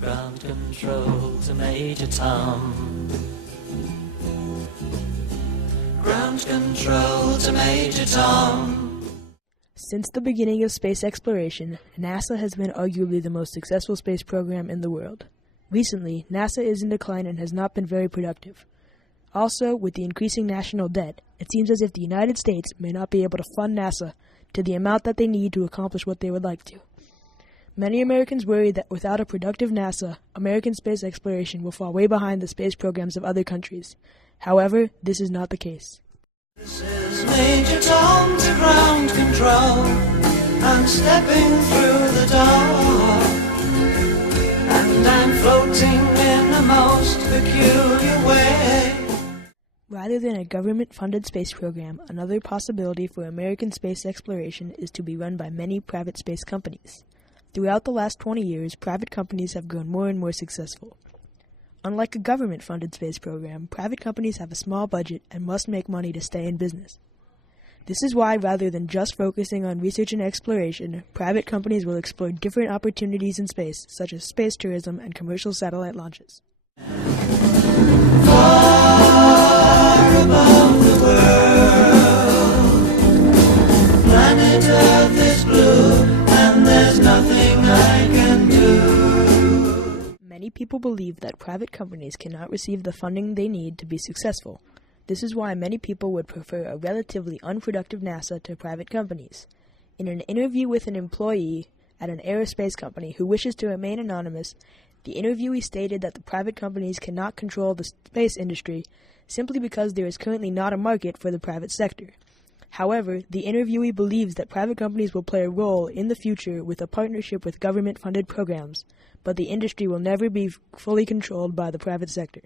Ground control to Major Tom. Ground control to Major Tom. Since the beginning of space exploration, NASA has been arguably the most successful space program in the world. Recently, NASA is in decline and has not been very productive. Also, with the increasing national debt, it seems as if the United States may not be able to fund NASA to the amount that they need to accomplish what they would like to. Many Americans worry that without a productive NASA, American space exploration will fall way behind the space programs of other countries. However, this is not the case. This is Major Tom to ground control. I'm stepping through the door, and I'm floating in a most peculiar way. Rather than a government-funded space program, another possibility for American space exploration is to be run by many private space companies. Throughout the last 20 years, private companies have grown more and more successful. Unlike a government-funded space program, private companies have a small budget and must make money to stay in business. This is why, rather than just focusing on research and exploration, private companies will explore different opportunities in space, such as space tourism and commercial satellite launches. Far above the world, planet Earth is blue, and there's nothing I can do. Many people believe that private companies cannot receive the funding they need to be successful. This is why many people would prefer a relatively unproductive NASA to private companies. In an interview with an employee at an aerospace company who wishes to remain anonymous, the interviewee stated that the private companies cannot control the space industry simply because there is currently not a market for the private sector. However, the interviewee believes that private companies will play a role in the future with a partnership with government-funded programs, but the industry will never be fully controlled by the private sector.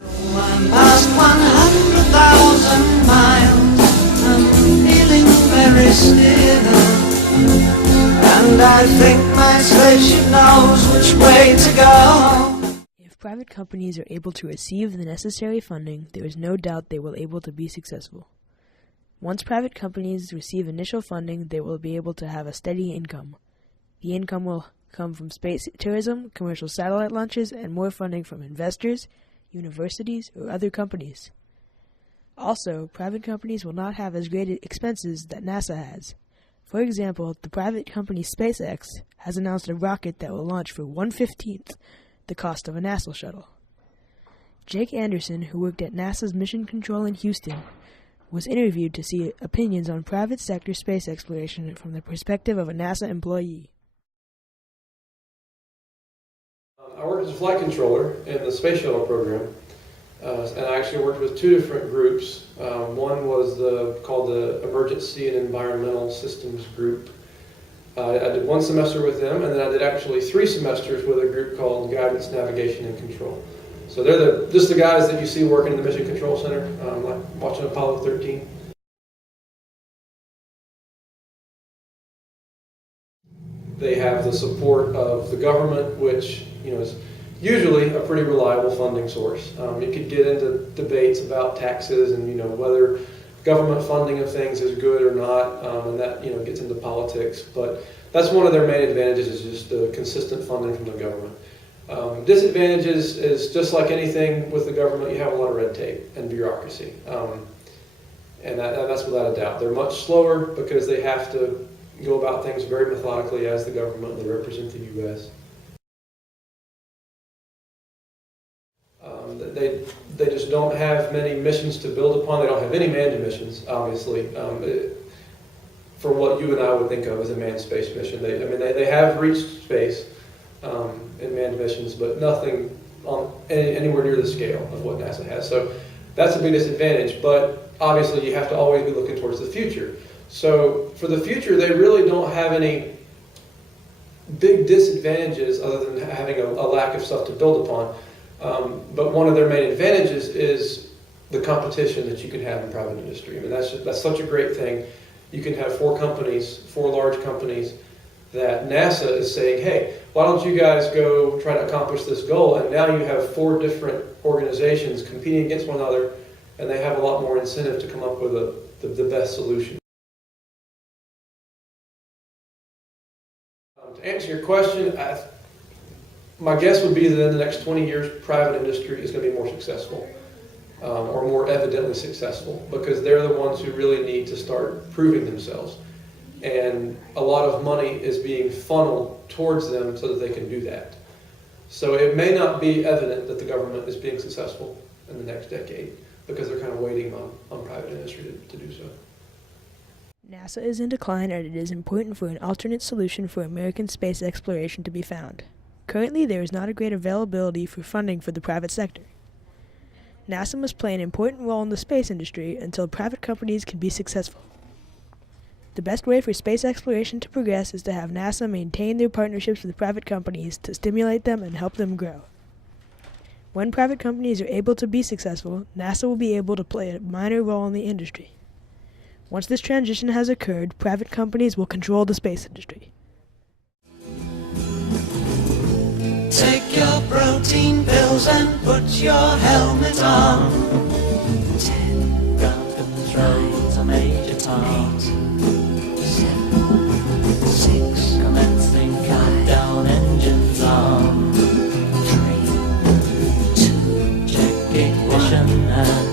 I'm past 100,000 miles, I'm feeling very still, and I think my spaceship knows which way to go. If private companies are able to receive the necessary funding, there is no doubt they will be able to be successful. Once private companies receive initial funding, they will be able to have a steady income. The income will come from space tourism, commercial satellite launches, and more funding from investors, universities, or other companies. Also, private companies will not have as great expenses that NASA has. For example, the private company SpaceX has announced a rocket that will launch for 1/15 the cost of a NASA shuttle. Jake Anderson, who worked at NASA's Mission Control in Houston, was interviewed to see opinions on private sector space exploration from the perspective of a NASA employee. I worked as a flight controller in the space shuttle program, and I actually worked with two different groups. One was called the Emergency and Environmental Systems Group. I did one semester with them, and then I did actually 3 semesters with a group called Guidance, Navigation, and Control. So they're just the guys that you see working in the Mission Control Center, like watching Apollo 13. They have the support of the government, which is usually a pretty reliable funding source. You could get into debates about taxes and whether government funding of things is good or not, and that gets into politics. But that's one of their main advantages, is just the consistent funding from the government. Disadvantages is just like anything with the government, you have a lot of red tape and bureaucracy, and that's without a doubt. They're much slower because they have to go about things very methodically as the government. They represent the U.S. They just don't have many missions to build upon. They don't have any manned missions, obviously, for what you and I would think of as a manned space mission. They have reached space in manned missions, but nothing on anywhere near the scale of what NASA has. So that's a big disadvantage, but obviously you have to always be looking towards the future. So for the future, they really don't have any big disadvantages other than having a lack of stuff to build upon. But one of their main advantages is the competition that you can have in private industry. That's such a great thing. You can have 4 large companies that NASA is saying, hey, why don't you guys go try to accomplish this goal? And now you have 4 different organizations competing against one another, and they have a lot more incentive to come up with the best solution. To answer your question, my guess would be that in the next 20 years, private industry is going to be more successful, or more evidently successful, because they're the ones who really need to start proving themselves. And a lot of money is being funneled towards them so that they can do that. So it may not be evident that the government is being successful in the next decade, because they're kind of waiting on private industry to do so. NASA is in decline, and it is important for an alternate solution for American space exploration to be found. Currently, there is not a great availability for funding for the private sector. NASA must play an important role in the space industry until private companies can be successful. The best way for space exploration to progress is to have NASA maintain their partnerships with private companies to stimulate them and help them grow. When private companies are able to be successful, NASA will be able to play a minor role in the industry. Once this transition has occurred, private companies will control the space industry. Take your protein pills and put your helmet on. 10 ground control to Major Tom. 8, 7, 6, commencing countdown, engines on. 3, 2, check ignition and